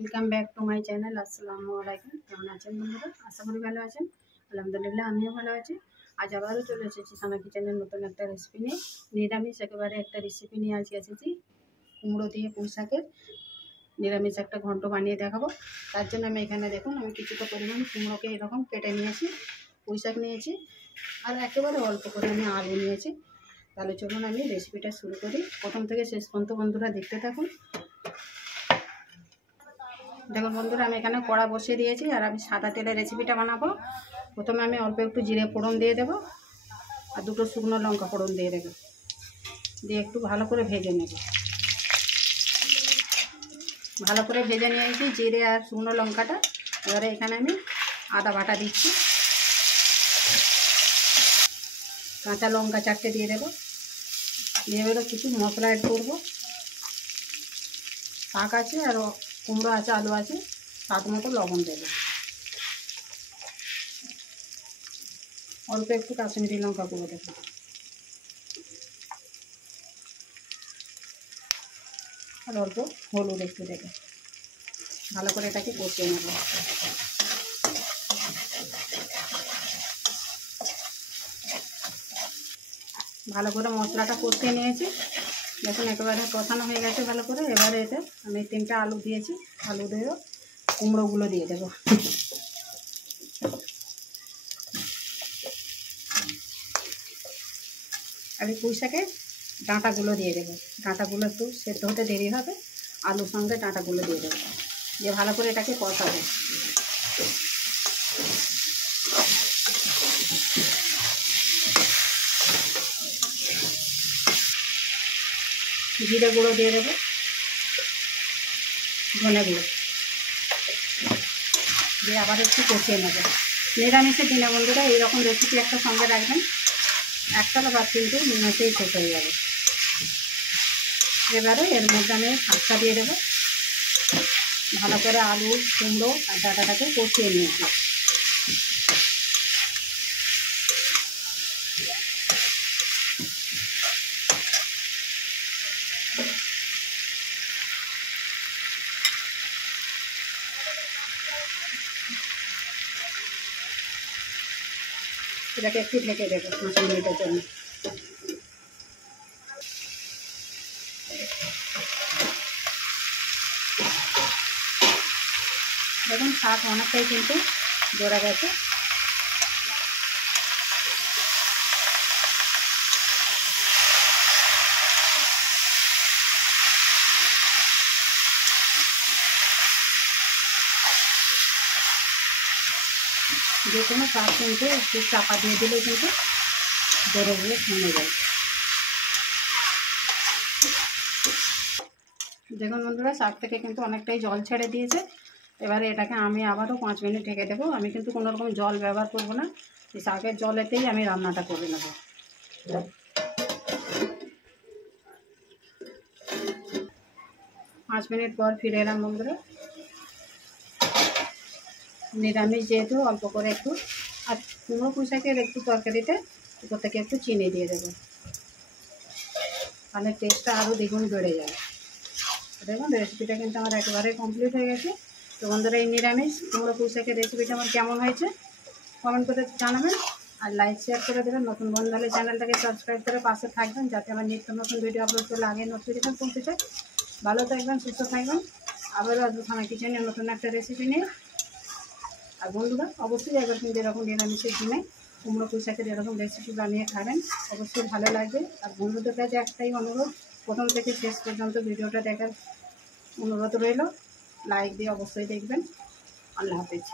Welcome back to my channel. আসসালামু আলাইকুম। কেমন আছেন বন্ধুরা? আশা করি ভালো আছেন। আলহামদুলিল্লাহ আমিও ভালো আছি। আজ আবারও চলে এসেছি সানা কিচেনের নতুন একটা রেসিপি নিয়ে। নিরামিষ একেবারে একটা রেসিপি নিয়ে আজকে এসেছি। কুমড়ো দিয়ে পুঁই শাকের নিরামিষ একটা ঘন্ট বানিয়ে দেখাবো। তার জন্য আমি এখানে দেখুন আমি কিছুটা পরিমাণ কুমড়োকে এরকম কেটে নিয়েছি, পুঁই শাক নিয়েছি, আর একেবারে অল্প করে আমি আলু নিয়েছি। তাহলে চলুন আমি রেসিপিটা শুরু করি। প্রথম থেকে শেষ পর্যন্ত বন্ধুরা দেখতে থাকুন। দেখুন বন্ধুরা, আমি এখানে কড়া বসিয়ে দিয়েছি আর আমি সাদা তেলের রেসিপিটা বানাবো। প্রথমে আমি অল্প একটু জিরে ফোড়ন দিয়ে দেবো আর দুটো শুকনো লঙ্কা ফোড়ন দিয়ে দেবো, দিয়ে একটু ভালো করে ভেজে নেব। ভালো করে ভেজে নিয়েছি জিরে আর শুকনো লঙ্কাটা। এবারে এখানে আমি আদা বাটা দিচ্ছি, কাঁচা লঙ্কা 4টে দিয়ে দেবো, দিয়ে এবারে কিছু মশলা অ্যাড করবো। শাক আছে আর কুমড়ো আছে, আলু আছে, স্বাদ মতো লবণ দেবো, অল্প একটু কাশ্মীরি লঙ্কা গুঁড়ো দেবো, আর অল্প হলুদ একটু দেবো। ভালো করে এটাকে কষিয়ে নেব। ভালো করে মশলাটা কষিয়ে নিয়েছি। দেখুন একেবারে কষানো হয়ে গেছে ভালো করে। এবারে এতে আমি 3টে আলু দিয়েছি, আলু দিয়ে কুমড়োগুলো দিয়ে দেবো। আর এই পুঁই শাকের ডাঁটাগুলো দিয়ে দেবো। ডাঁটাগুলো একটু সেদ্ধ হতে দেরি হবে, আলুর সঙ্গে ডাঁটাগুলো দিয়ে দেবো, দিয়ে ভালো করে এটাকে কষাবো। জিরে গুঁড়ো দিয়ে দেবো, ধনে গুঁড়ো দিয়ে আবার একটু কষিয়ে নেব। নিরামিষের দিনে বন্ধুরা এইরকম রেসিপি একটা সঙ্গে রাখবেন, একটা বা কিন্তু নিমেষেই শেষ হয়ে যাবে। এবারে এর মধ্যে আমি শাকটা দিয়ে দেবো। ভালো করে আলু, কুমড়ো আর ডাঁটাটাকে কষিয়ে নিয়েছি। এটাকে একটু ঢেকে দেবো 5 মিনিটের জন্য। দেখুন শাক অনেকটাই কিন্তু জোড়া গেছে। যে কোনো শাক কিন্তু একটু চাপা দিয়ে দিলে কিন্তু জোরে গিয়ে থেমে যায়। দেখুন বন্ধুরা, শাক থেকে কিন্তু অনেকটাই জল ছেড়ে দিয়েছে। এবারে এটাকে আমি আবারও 5 মিনিট ঢেকে দেবো। আমি কিন্তু কোনো রকম জল ব্যবহার করবো না, এই শাকের জলেতেই আমি রান্নাটা করে নেব। 5 মিনিট পর ফিরে এলাম বন্ধুরা। নিরামিষ যেহেতু অল্প করে একটু, আর কুমড়ো পুঁই শাকের একটু তরকারিতে উপর থেকে একটু চিনি দিয়ে দেবো, তাহলে টেস্টটা আরও দ্বিগুণ বেড়ে যায়। দেখুন রেসিপিটা কিন্তু আমার একেবারে কমপ্লিট হয়ে গেছে। তো বন্ধুরা, এই নিরামিষ কুমড়ো পুঁই শাকের রেসিপিটা আমার কেমন হয়েছে কমেন্ট করে জানাবেন, আর লাইক শেয়ার করে দেবেন। নতুন বন্ধু হলে চ্যানেলটাকে সাবস্ক্রাইব করে পাশে থাকবেন, যাতে আমার নিত্য নতুন ভিডিও আপলোড করলে আগে নোটিফিকেশন পৌঁছে যায়। ভালো থাকবেন, সুস্থ থাকবেন। আবারও আসবো সানা কিচেনের নতুন একটা রেসিপি নিয়ে। আর বন্ধুরা অবশ্যই একবার কিন্তু এরকম নিরামিষের দিনে কুমড়ো পুঁই শাকের এরকম রেসিপি বানিয়ে খাবেন, অবশ্যই ভালো লাগবে। আর বন্ধুদের কাছে একটাই অনুরোধ, প্রথম থেকে শেষ পর্যন্ত ভিডিওটা দেখার অনুরোধ রইল। লাইক দিয়ে অবশ্যই দেখবেন। আল্লাহ হাফেজ।